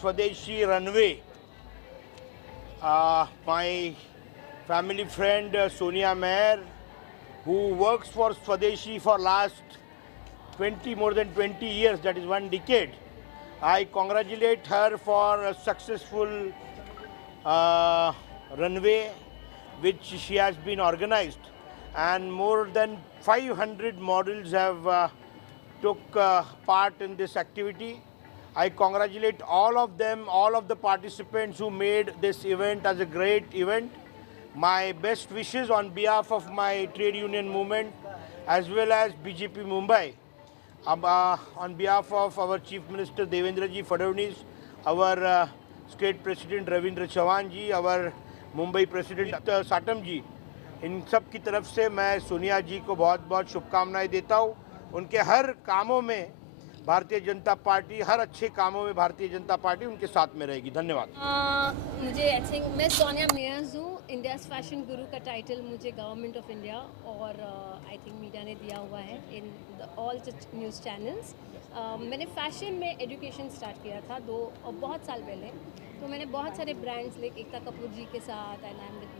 Swadeshi runway. My family friend Sonia Mayer, who works for Swadeshi for last more than 20 years, that is 1 decade. I congratulate her for a successful runway which she has been organized, and more than 500 models have took part in this activity. I congratulate all of them, all of the participants who made this event as a great event. My best wishes on behalf of my trade union movement as well as BJP Mumbai. On behalf of our Chief Minister Devendra Ji Fadnavis, our State President Ravindra Chavan Ji, our Mumbai President Satam Ji, इन सब की तरफ से मैं सोनिया जी को बहुत बहुत शुभकामनाएं देता हूँ। उनके हर कामों में भारतीय जनता पार्टी, हर अच्छे कामों में भारतीय जनता पार्टी उनके साथ में रहेगी। धन्यवाद। मुझे आई थिंक मैं सोनिया मेयर्स हूँ। इंडिया फैशन गुरु का टाइटल मुझे गवर्नमेंट ऑफ इंडिया और आई थिंक मीडिया ने दिया हुआ है इन ऑल न्यूज़ चैनल्स। मैंने फ़ैशन में एजुकेशन स्टार्ट किया था बहुत साल पहले। तो मैंने बहुत सारे ब्रांड्स लाइक एकता कपूर जी के साथ and I am with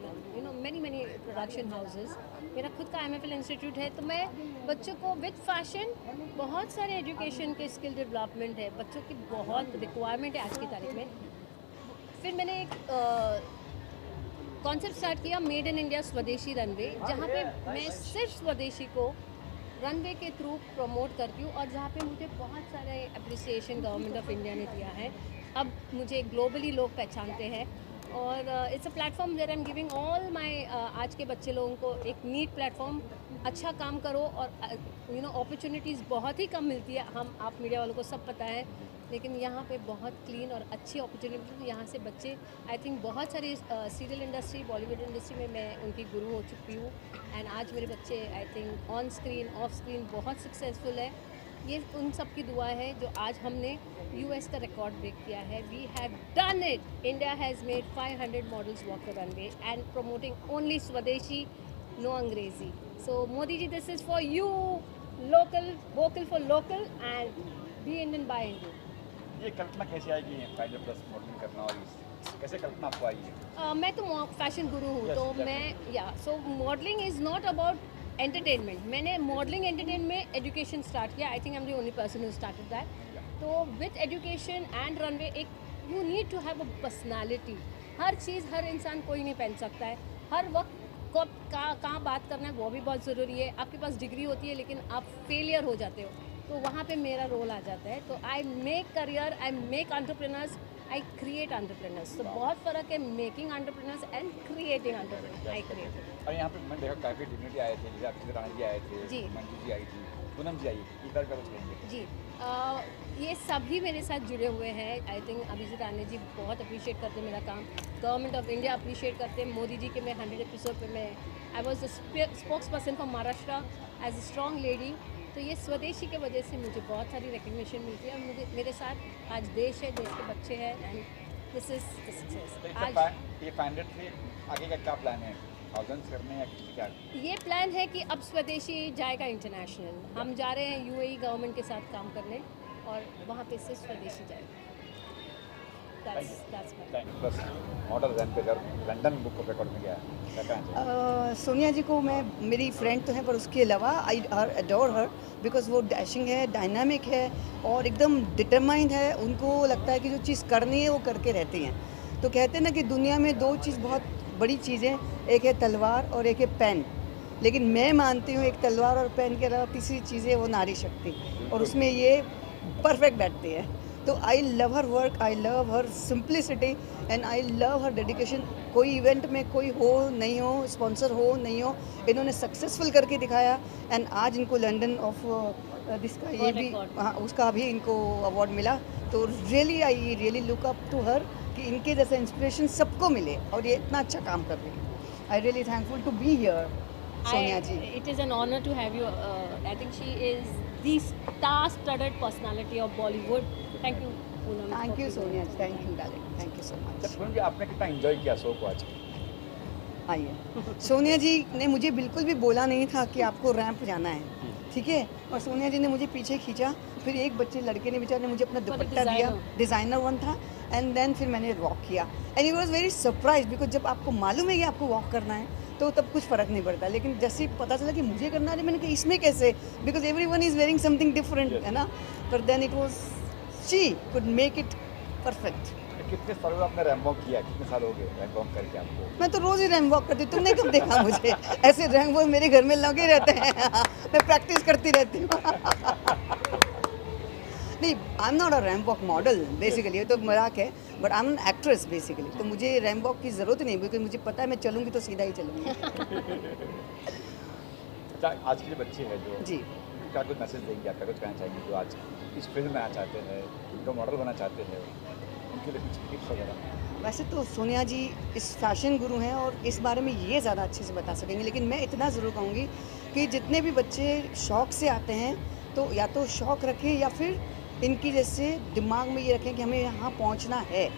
many production houses. मेरा खुद का IMFL इंस्टीट्यूट है। तो मैं बच्चों को विद फैशन बहुत सारे एजुकेशन के स्किल डेवलपमेंट है, बच्चों की बहुत रिक्वायरमेंट है आज की तारीख में। फिर मैंने एक कॉन्सेप्ट स्टार्ट किया made in India swadeshi runway, जहाँ पे मैं सिर्फ स्वदेशी को रनवे के थ्रू प्रमोट करती हूँ और जहाँ पे मुझे बहुत सारे अप्रिसिएशन गवर्नमेंट ऑफ इंडिया ने दिया है। अब मुझे ग्लोबली लोग पहचानते हैं और it's a platform where I am giving all my आज के बच्चे लोगों को एक नीट प्लेटफॉर्म। अच्छा काम करो और अपॉर्चुनिटीज़ बहुत ही कम मिलती है। आप मीडिया वालों को सब पता है, लेकिन यहाँ पे बहुत क्लीन और अच्छी अपॉर्चुनिटी। यहाँ से बच्चे आई थिंक बहुत सारी सीरियल इंडस्ट्री, बॉलीवुड इंडस्ट्री में मैं उनकी गुरु हो चुकी हूँ एंड आज मेरे बच्चे I think on screen of screen बहुत सक्सेसफुल है। ये उन सब की दुआ है जो आज हमने US का रिकॉर्ड ब्रेक किया है। We have done it. India has made 500 models walk the runway and promoting only swadeshi, no अंग्रेजी। So Modi ji, this is for you. Local, vocal for local and be Indian by Indian. ये कल्पना कैसे आएगी 500+ modelling करना और कैसे कल्पना आपको आई है? मैं तो फैशन गुरु हूँ। तो मैं so modeling is not about entertainment. मैंने मॉडलिंग एंटरटेनमेंट में एजुकेशन स्टार्ट किया। I think I am the only person who started that. तो विद एजुकेशन एंड रनवे एक you need to have a personality. हर चीज़ हर इंसान कोई नहीं पहन सकता है। हर वक्त कब कहाँ बात करना है वो भी बहुत ज़रूरी है। आपके पास डिग्री होती है लेकिन आप फेलियर हो जाते हो, तो वहाँ पे मेरा रोल आ जाता है। तो I make career, I make entrepreneurs, I create entrepreneurs. तो बहुत फ़र्क है making entrepreneurs and creating entrepreneurs. I create. और यहाँ पे मैंने देखा काफ़ी डिग्निटी आए थे, जैसे अक्षित राणा जी आए थे, जी, मंजू जी आई थी, पूनम जी आई, इधर का कुछ कहेंगे? जी, ये सभी मेरे साथ जुड़े हुए हैं। आई थिंक अभिजीत आनंद जी बहुत अप्रिशिएट करते हैं मेरा काम। गवर्नमेंट ऑफ इंडिया अप्रिशिएट करते हैं। मोदी जी के मैं 100 एपिसोड पे मैं I was spokesperson for Maharashtra as a strong lady. तो ये स्वदेशी के वजह से मुझे बहुत सारी रिकग्निशन मिलती है और मुझे मेरे साथ आज देश है, देश के बच्चे हैं and this is the success. आज ये 500 से आगे का क्या प्लान है? थाउजेंड्स करने या क्या? ये प्लान है कि अब स्वदेशी जाएगा इंटरनेशनल। हम जा रहे हैं UAE गवर्नमेंट के साथ काम करने और वहाँ पे से स्वदेशी जाएगा। प्लस मॉडल रन पे लंदन बुक ऑफ रिकॉर्ड में गया है। सोनिया जी को मैं, मेरी फ्रेंड तो है पर उसके अलावा आई अडोर हर बिकॉज वो डैशिंग है, डायनामिक है और एकदम डिटरमाइंड है। उनको लगता है कि जो चीज़ करनी है वो करके रहती हैं। तो कहते हैं ना कि दुनिया में दो चीज़ बहुत बड़ी चीज़ें, एक है तलवार और एक है पेन। लेकिन मैं मानती हूँ एक तलवार और पेन के अलावा तीसरी चीज़ है वो नारी शक्ति, और उसमें ये परफेक्ट बैठती है। तो I love her work, I love her simplicity and I love her dedication. कोई इवेंट में कोई हो नहीं हो, स्पॉन्सर हो नहीं हो, इन्होंने सक्सेसफुल करके दिखाया एंड आज इनको लंदन ऑफ दिसका ये भी, हाँ, उसका भी इनको अवार्ड मिला। तो I really look up to her कि इनके जैसा इंस्पिरेशन सबको मिले और ये इतना अच्छा काम कर रही है। I really thankful to be here Sonia ji. It is an honor to have you. I think she is the star-studded personality of Bollywood. Thank you, Poonam. Thank you Sonia ji, thank you darling, thank you so much. Poonam ji, आपने कितना enjoy किया show को आज? आइए। सोनिया जी ने मुझे बिल्कुल भी बोला नहीं था कि आपको रैंप जाना है, ठीक है, और सोनिया जी ने मुझे पीछे खींचा। फिर एक लड़के ने बेचारे ने मुझे अपना दुपट्टा दिया, डिज़ाइनर वन था, एंड देन फिर मैंने वॉक किया and he was very surprise because जब आपको मालूम है कि आपको वॉक करना है तो तब कुछ फ़र्क नहीं पड़ता, लेकिन जैसे ही पता चला कि मुझे करना है मैंने कहा इसमें कैसे, because everyone is wearing something different, है ना. पर then it was she could make it perfect. कितने सालों में आपने रैंप वॉक किया? कितने साल हो गए रैंप वॉक करके आपको? मैं तो रोज़ ही रैंप वॉक करती हूँ, तुमने कब देखा मुझे ऐसे रैंप वॉक मेरे घर में लगे रहते हैं. मैं प्रैक्टिस करती रहती हूँ. नहीं, I am not a ramp walk model basically, ये तो मजाक है, but I am an actress basically. तो मुझे रैंप वॉक की ज़रूरत नहीं, क्योंकि मुझे पता है मैं चलूँगी तो सीधा ही चलूँगी. अच्छा, आज के जो बच्चे हैं जो जी. क्या कुछ मैसेज देंगे, आप क्या कुछ कहना चाहेंगे जो आज इस फील्ड में आना चाहते हैं, उनको मॉडल बनना चाहते हैं, उनके लिए कुछ टिप्स वगैरह? वैसे तो सोनिया जी इस फैशन गुरु हैं और इस बारे में ये ज़्यादा अच्छे से बता सकेंगे, लेकिन मैं इतना ज़रूर कहूँगी कि जितने भी बच्चे शौक़ से आते हैं तो या तो शौक़ रखें या फिर इनकी जैसे दिमाग में ये रखें कि हमें यहाँ पहुँचना है.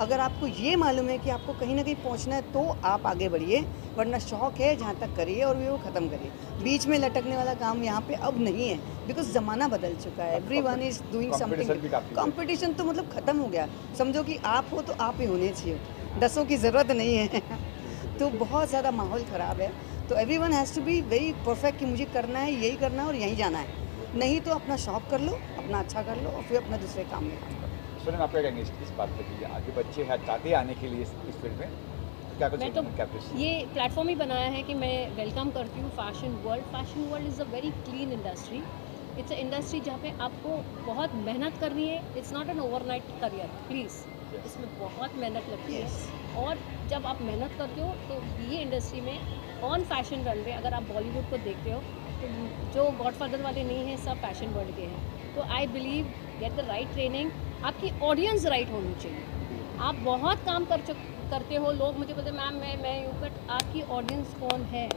अगर आपको ये मालूम है कि आपको कहीं ना कहीं पहुँचना है तो आप आगे बढ़िए, वरना शौक़ है जहाँ तक करिए और वो ख़त्म करिए. बीच में लटकने वाला काम यहाँ पे अब नहीं है, बिकॉज ज़माना बदल चुका है. Everyone is doing something. Competition तो मतलब ख़त्म हो गया. समझो कि आप हो तो आप ही होने चाहिए, 10 की ज़रूरत नहीं है. तो बहुत ज़्यादा माहौल ख़राब है. तो everyone has to be very perfect कि मुझे करना है, यही करना है और यहीं जाना है. नहीं तो अपना शौक़ कर लो, अपना अच्छा कर लो और फिर अपना दूसरे काम में काम करो. सुनिए, आप क्या कहेंगे इस बात पे कि आगे बच्चे हैं चाहते हैं आने के लिए इस फील्ड में, क्या कुछ मैं तो क्या कुछ? ये प्लेटफॉर्म ही बनाया है कि मैं वेलकम करती हूँ fashion world. Fashion world is a very clean industry. It's a industry जहाँ पे आपको बहुत मेहनत करनी है. It's not an overnight career, please. इसमें बहुत मेहनत लगती है. और जब आप मेहनत करते हो तो ये इंडस्ट्री में ऑन फैशन रनवे, अगर आप बॉलीवुड को देखते हो तो जो गॉडफादर वाले नहीं हैं सब फैशन वर्ल्ड के हैं. तो I believe get the right training. आपकी ऑडियंस राइट होनी चाहिए. आप बहुत काम करते हो, लोग मुझे बोलते मैम मैं यूँ, बट आपकी ऑडियंस कौन है,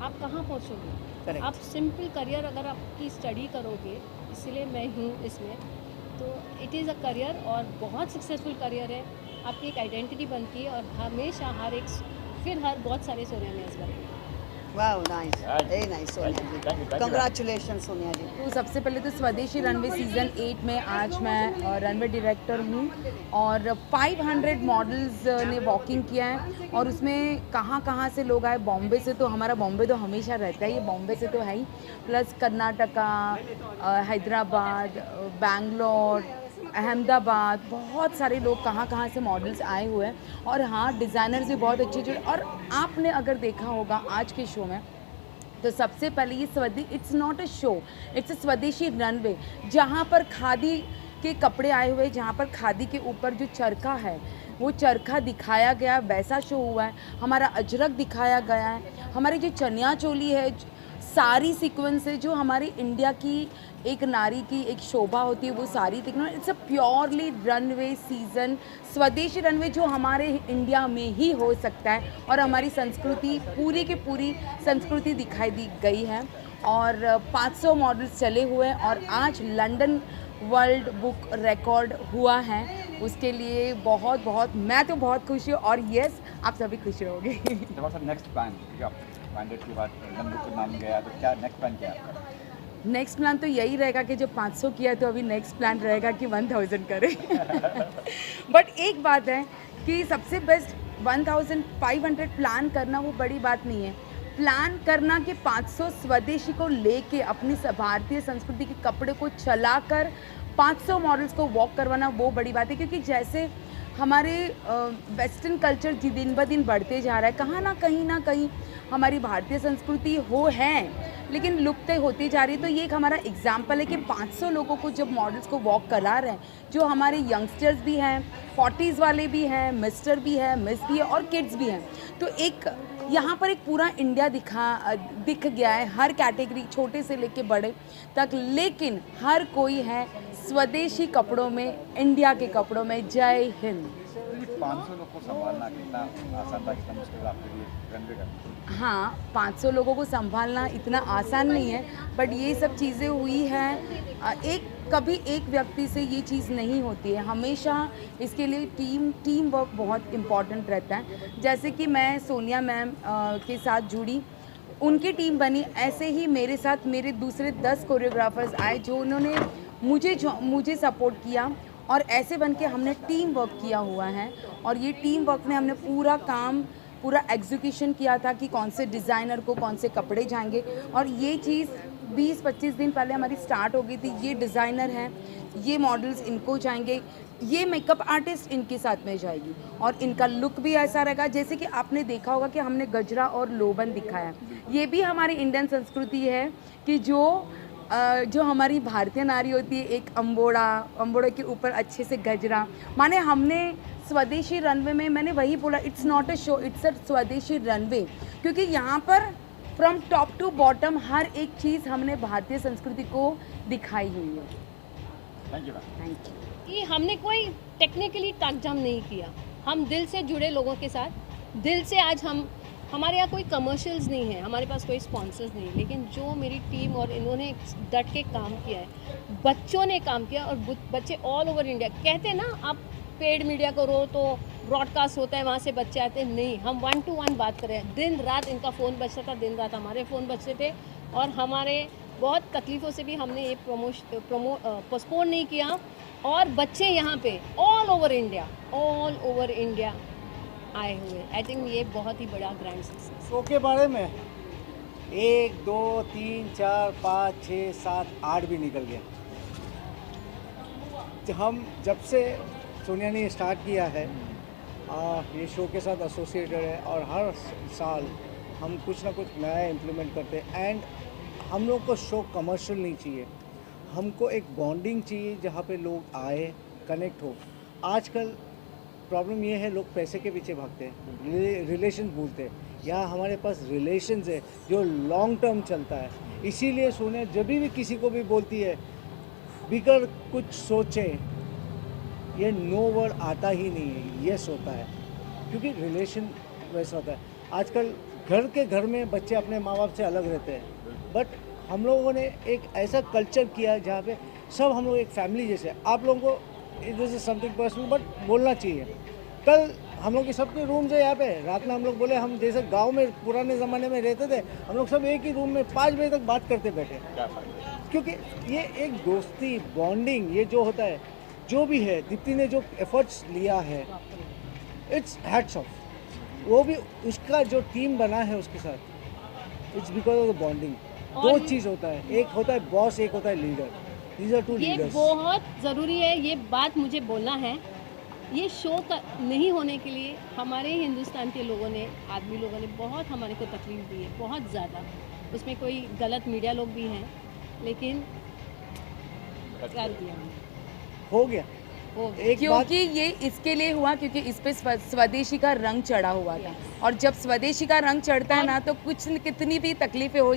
आप कहाँ पहुँचोगे? आप सिंपल करियर अगर आपकी स्टडी करोगे, इसलिए मैं हूँ इसमें, तो इट इज़ अ करियर और बहुत सक्सेसफुल करियर है. आपकी एक आइडेंटिटी बनती है और हमेशा हर बहुत सारे सोनिया मियाज़ बनेंगे. वाह, नाइस, वेरी नाइस सोनिया जी. कंग्रेचुलेशन सोनिया जी. तो सबसे पहले तो स्वदेशी रनवे सीज़न 8 में आज मैं रनवे डायरेक्टर हूँ और 500 मॉडल्स ने वॉकिंग किया है. और उसमें कहाँ से लोग आए. बॉम्बे से, तो हमारा बॉम्बे तो हमेशा रहता है, ये बॉम्बे से तो है ही, प्लस कर्नाटका, हैदराबाद, बैंगलोर, अहमदाबाद, बहुत सारे लोग कहाँ से मॉडल्स आए हुए हैं. और हाँ, डिज़ाइनर्स भी बहुत अच्छे जुड़े. और आपने अगर देखा होगा आज के शो में, तो सबसे पहले ये it's not a show, it's a स्वदेशी रनवे, जहाँ पर खादी के कपड़े आए हुए, जहाँ पर खादी के ऊपर जो चरखा है वो चरखा दिखाया गया, वैसा शो हुआ है. हमारा अजरक दिखाया गया है, हमारी जो चनिया चोली है, सारी सीक्वेंस है, जो हमारी इंडिया की एक नारी की एक शोभा होती है, वो सारी दिखना. It's a purely runway season, स्वदेशी रनवे, जो हमारे इंडिया में ही हो सकता है. और हमारी संस्कृति, पूरी की पूरी संस्कृति दिखाई दी गई है. और 500 मॉडल्स चले हुए हैं और आज लंदन वर्ल्ड बुक रिकॉर्ड हुआ है. उसके लिए बहुत मैं तो बहुत खुश हूँ. और यस, आप सभी खुश रहोगे. नेक्स्ट प्लान, मैंडेट के बाद लंदन बुक का नाम गया, तो क्या नेक्स्ट प्लान क्या है आपका? नेक्स्ट प्लान तो यही रहेगा कि जब 500 किया तो अभी नेक्स्ट प्लान रहेगा कि 1000 करें. बट एक बात है कि सबसे बेस्ट 1500 प्लान करना वो बड़ी बात नहीं है. प्लान करना कि 500 स्वदेशी को लेके अपनी भारतीय संस्कृति के कपड़े को चलाकर 500 मॉडल्स को वॉक करवाना वो बड़ी बात है. क्योंकि जैसे हमारे वेस्टर्न कल्चर दिन ब दिन बढ़ते जा रहा है, कहाँ ना कहीं हमारी भारतीय संस्कृति है लेकिन लुप्त होती जा रही है. तो ये एक हमारा एग्जाम्पल है कि 500 लोगों को जब मॉडल्स को वॉक करा रहे हैं, जो हमारे यंगस्टर्स भी हैं, 40s वाले भी हैं, मिस्टर भी है, मिस भी है और किड्स भी हैं. तो एक यहाँ पर एक पूरा इंडिया दिख गया है, हर कैटेगरी, छोटे से लेके बड़े तक, लेकिन हर कोई है स्वदेशी कपड़ों में, इंडिया के कपड़ों में. जय हिंद. 500 लोग को संभालना कितना आसान था, कितना मुश्किल आपके लिए रनवे करना? हाँ, 500 लोगों को संभालना इतना आसान नहीं है, बट ये सब चीज़ें हुई हैं. कभी एक व्यक्ति से ये चीज़ नहीं होती है, हमेशा इसके लिए टीम वर्क बहुत इम्पॉर्टेंट रहता है. जैसे कि मैं सोनिया मैम के साथ जुड़ी, उनकी टीम बनी, ऐसे ही मेरे साथ मेरे दूसरे 10 कोरियोग्राफर्स आए जो उन्होंने मुझे सपोर्ट किया और ऐसे बन के हमने टीम वर्क किया हुआ है और ये टीम वर्क में हमने पूरा एग्जीक्यूशन किया था कि कौन से डिज़ाइनर को कौन से कपड़े जाएंगे और ये चीज़ 20-25 दिन पहले हमारी स्टार्ट हो गई थी। ये डिज़ाइनर हैं, ये मॉडल्स इनको जाएंगे, ये मेकअप आर्टिस्ट इनके साथ में जाएगी और इनका लुक भी ऐसा रहेगा जैसे कि आपने देखा होगा कि हमने गजरा और लोबन दिखाया। ये भी हमारी इंडियन संस्कृति है कि जो हमारी भारतीय नारी होती है, एक अम्बोड़ा के ऊपर अच्छे से गजरा, माने हमने स्वदेशी रनवे में, मैंने वही बोला, it's not a show, it's a स्वदेशी रनवे, क्योंकि यहाँ पर फ्रॉम टॉप टू बॉटम हर एक चीज़ हमने भारतीय संस्कृति को दिखाई हुई है। Thank you. Thank you. कि हमने कोई टेक्निकली ताकजाम नहीं किया, हम दिल से जुड़े लोगों के साथ, दिल से आज हमारे यहाँ कोई कमर्शियल्स नहीं है, हमारे पास कोई स्पॉन्सर्स नहीं, लेकिन जो मेरी टीम और इन्होंने डट के काम किया है, बच्चों ने काम किया और बच्चे ऑल ओवर इंडिया कहते हैं ना, आप पेड मीडिया करो तो ब्रॉडकास्ट होता है, वहाँ से बच्चे आते हैं, नहीं, हम 1-to-1 बात करें। दिन रात इनका फ़ोन बजता था, दिन रात हमारे फ़ोन बजते थे और हमारे बहुत तकलीफ़ों से भी हमने ये पोस्टपोन नहीं किया और बच्चे यहाँ पे ऑल ओवर इंडिया आए हुए। आई थिंक ये बहुत ही बड़ा ग्रैंड सक्सेस। शो के बारे में 1 2 3 4 5 6 7 8 भी निकल गया। हम जब से सोनिया ने स्टार्ट किया है, ये शो के साथ एसोसिएटेड है और हर साल हम कुछ ना कुछ नया इम्प्लीमेंट करते हैं। एंड हम लोग को शो कमर्शियल नहीं चाहिए, हमको एक बॉन्डिंग चाहिए जहाँ पे लोग आए, कनेक्ट हो। आजकल प्रॉब्लम ये है, लोग पैसे के पीछे भागते हैं, रिलेशन भूलते हैं। यहाँ हमारे पास रिलेशंस है जो लॉन्ग टर्म चलता है। इसीलिए सोनिया जब भी किसी को भी बोलती है बिगर कुछ सोचें, ये नो वर्ड आता ही नहीं है, यस होता है, क्योंकि रिलेशन वैसा होता है। आजकल घर में बच्चे अपने माँ बाप से अलग रहते हैं, बट हम लोगों ने एक ऐसा कल्चर किया जहाँ पे सब हम लोग एक फैमिली जैसे। आप लोगों को this is something personal but बोलना चाहिए। कल हम लोग के सबके रूम्स है यहाँ पे, रात में हम लोग बोले, हम जैसे गांव में पुराने ज़माने में रहते थे, हम लोग सब एक ही रूम में 5 बजे तक बात करते बैठे, क्योंकि ये एक दोस्ती, बॉन्डिंग, ये जो होता है, जो भी है, दीप्ति ने जो एफर्ट्स लिया है, इट्स हैट्स ऑफ। वो भी उसका जो टीम बना है उसके साथ, it's because of the bonding. दो चीज़ होता है, एक होता है बॉस, एक होता है लीडर। दीज आर टू ये लीडर्स। बहुत ज़रूरी है, ये बात मुझे बोलना है। ये शो का नहीं होने के लिए हमारे हिंदुस्तान के लोगों ने, आदमी लोगों ने बहुत हमारे को तकलीफ दी है, बहुत ज़्यादा। उसमें कोई गलत मीडिया लोग भी हैं, लेकिन क्या दिया हमने, हो गया। वो एक बात, क्योंकि ये इसके लिए हुआ क्योंकि इस पे स्वदेशी का रंग चढ़ा हुआ था और जब स्वदेशी का रंग चढ़ता है ना तो कुछ कितनी भी तकलीफें हो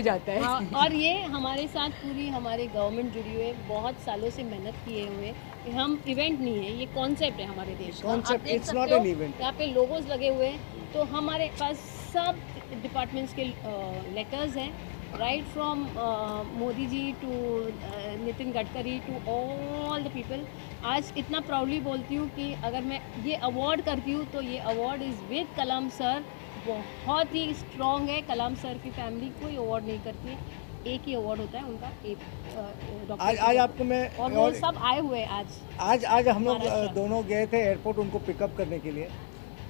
जाता है। हाँ, और ये हमारे साथ पूरी हमारे गवर्नमेंट जुड़ी हुई है, बहुत सालों से मेहनत किए हुए। हम इवेंट नहीं है, ये कॉन्सेप्ट है हमारे देश का। Concept, आप देख it's सकते not हो, an event. यहाँ पे लोगोस लगे हुए हैं, तो हमारे पास सब डिपार्टमेंट्स के लेटर्स हैं, right from Modi ji to Nitin Gadkari to all the people. आज इतना प्राउडली बोलती हूँ कि अगर मैं ये अवार्ड करती हूँ तो ये award is with Kalam sir. बहुत ही स्ट्रॉन्ग है कलाम सर की फैमिली, कोई अवार्ड नहीं करती है, एक ही अवार्ड होता है उनका, एक आज आपको मैं और वो सब आए हुए हैं आज हम लोग महाराष्ट्र। दोनों गए थे एयरपोर्ट उनको पिकअप करने के लिए।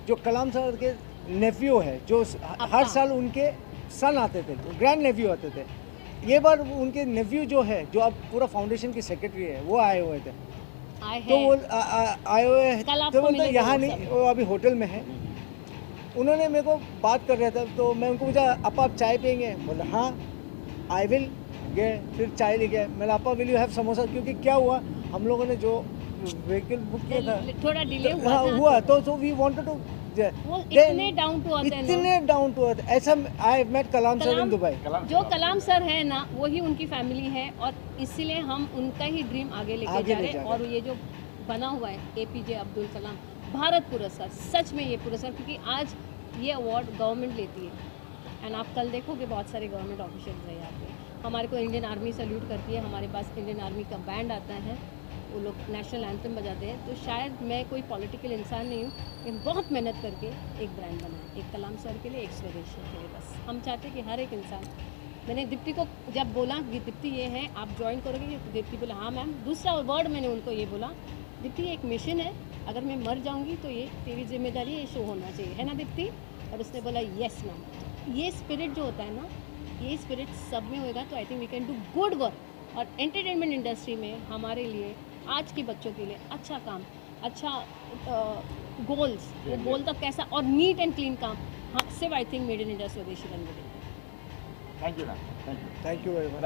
जो कलाम सर के नेफ्यू है, जो हर साल उनके सन आते थे, ग्रैंड नेफ्यू आते थे, ये बार उनके नेफ्यू जो है, जो अब पूरा फाउंडेशन के सेक्रेटरी है, वो आए हुए थे। आए तो वो हैं। आए हुए हैं, कल आपको तो बोलते मिलेंगे यहाँ वो नहीं, सब। वो अभी होटल में है। उन्होंने मेरे को बात कर रहा था, तो मैं उनको पूछा, आप चाय पियेंगे? बोला हाँ, आई विल। गए, फिर चाय ले गए। मैंने आपा विल यू हैव समोसा, क्योंकि क्या हुआ, हम लोगों ने जो व्हीकल बुक किया था थोड़ा डिले तो, हुआ हाँ, था, हुआ तो वी वांटेड टू। वो इतने डाउन टू अर्थ है ना। इतने डाउन टू अर्थ। ऐसा I met Kalam sir in Dubai. जो कलाम सर है ना, वही उनकी फैमिली है और इसीलिए हम उनका ही ड्रीम आगे लेके आगे जा ले रहे हैं। जा और ये जो बना हुआ है APJ अब्दुल कलाम भारत पुरस्कार, सच में ये पुरस्कार, क्योंकि आज ये अवार्ड गवर्नमेंट लेती है। एंड आप कल देखोगे बहुत सारे गवर्नमेंट ऑफिशियल्स हैं यहाँ पे। हमारे को इंडियन आर्मी सल्यूट करती है, हमारे पास इंडियन आर्मी का बैंड आता है, वो लोग नेशनल एंथम बजाते हैं। तो शायद मैं कोई पॉलिटिकल इंसान नहीं हूँ, लेकिन बहुत मेहनत करके एक ब्रांड बनाए, एक कलाम सर के लिए, एक स्वदेशी के लिए। बस हम चाहते हैं कि हर एक इंसान मैंने दीप्ति को जब बोला कि दीप्ति ये है आप ज्वाइन करोगे, तो दीप्ति बोला हाँ मैम। दूसरा वर्ड मैंने उनको ये बोला, दीप्ति ये एक मिशन है, अगर मैं मर जाऊंगी तो ये तेरी जिम्मेदारी है, ये शो होना चाहिए, है ना दीप्ति? और उसने बोला यस मैम। ये स्पिरिट जो होता है ना, ये स्पिरिट सब में होएगा तो I think we can do good work. और एंटरटेनमेंट इंडस्ट्री में हमारे लिए, आज के बच्चों के लिए अच्छा काम, अच्छा गोल्स, वो गोल तक कैसा, और नीट एंड क्लीन काम, हाँ सिर्फ I think made in India swadeshi runway. Thank you ma'am, thank you. Thank you very much.